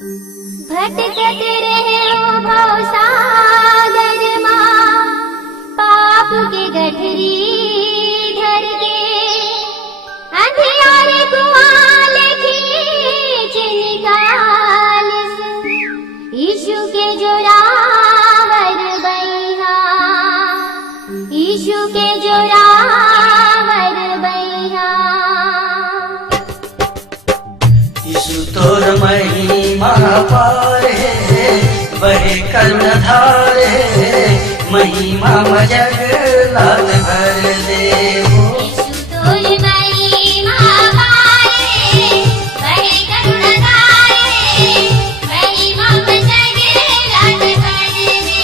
भटकत रहे ओ भवसागर माँ, पाप के गठरी धर के, अंधियारे कुआं खींच निकाल, यीशु के जोरावर बैहा, यीशु के जोरावर बैहा। यीशु तोर महिमा पारे, बहे कर्णधारे, महिमा मजग लाल भर दे। यीशु तोर महिमा पारे, बहे कर्णधारे, महिमा मजग लाल भर दे।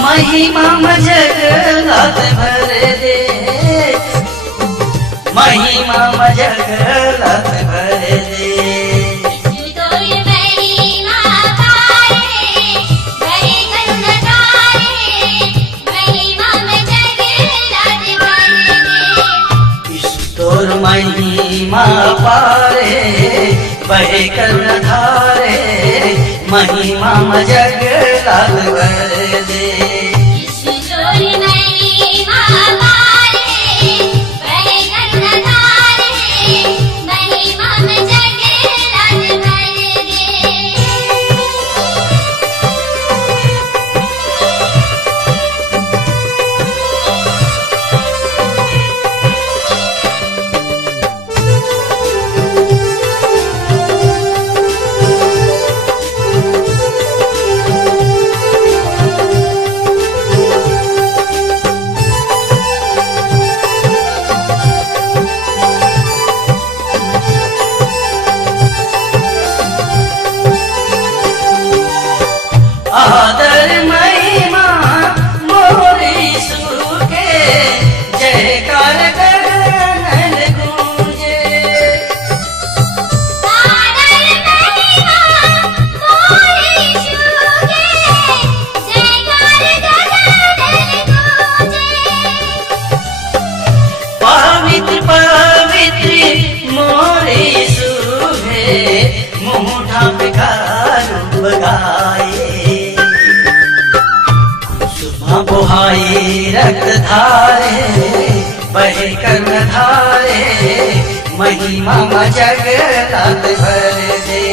महिमा मजग लाल भर दे, महिमा मजग लाल भर दे। महिमा पारे, बहे कर्णधारे, महिमा मजग लाल भर दे। यीशु तोर महिमा पारे, बहे कर्णधारे, महिमा मजग लाल भर दे। आदर महिमा मोर यीशु के, जयकार गगन गूंजे। आदर महिमा मोर यीशु के, जयकार गगन गूंजे। पवित्र पवित्र मोर यीशु है, मुँह ढाँप रूप गाए। बुहाई रक्त धारे, बहे कर्णधारे, महिमा मजग लाल भर दे।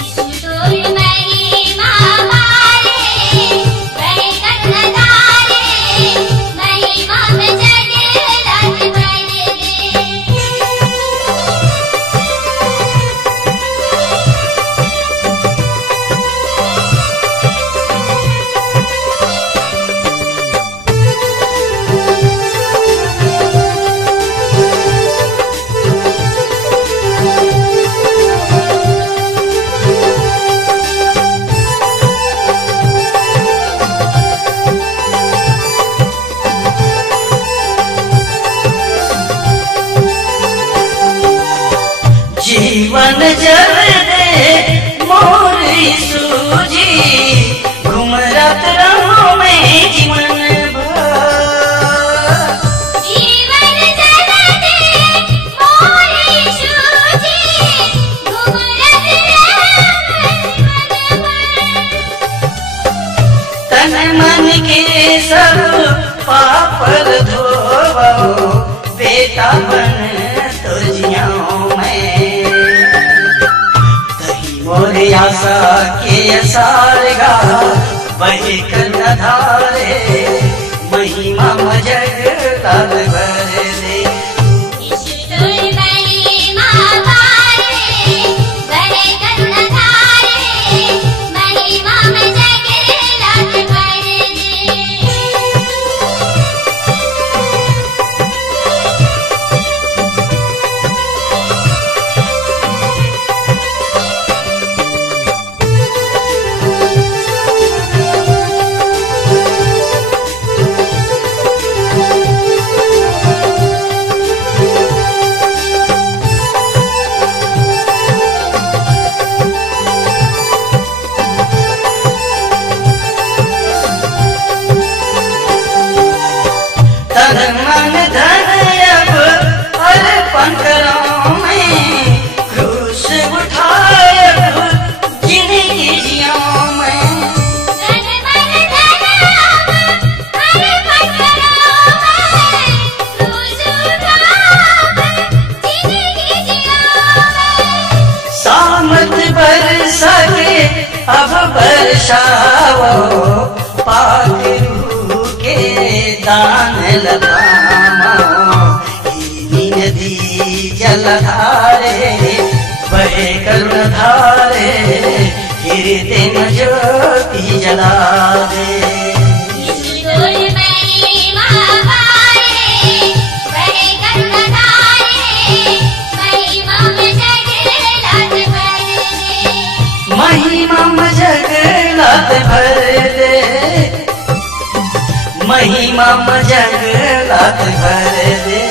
यीशु तोर महिमा पारे, बहे कर्णधारे, महिमा मजग लाल भर दे। जीवन जल दे मोर यीशु जी, घूमरत रहो में जीवन भर। जीवन जल दे मोर यीशु जी, घूमरत रहो जीवन भर। तन मन के सब पाप धोवो, बेटा बन तुझियों में। तही मोर आशा के सारगा, बहे कर्णधारे, महिमा मजग लाल भर दे। यीशु तोर महिमा पारे, बहे कर्णधारे, महिमा मजग लाल भर दे। सके अब बरसाओ पाक रूह के दान लगाओ नदी जलधारे बहे करुण धारे गिरते न ज्योति जला दे महिमा में जगलात भर दे महिमा में जगलात भर दे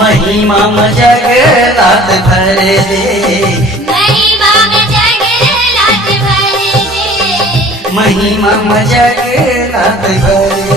महिमा में जगलात भर दे महिमा में जगलात भर दे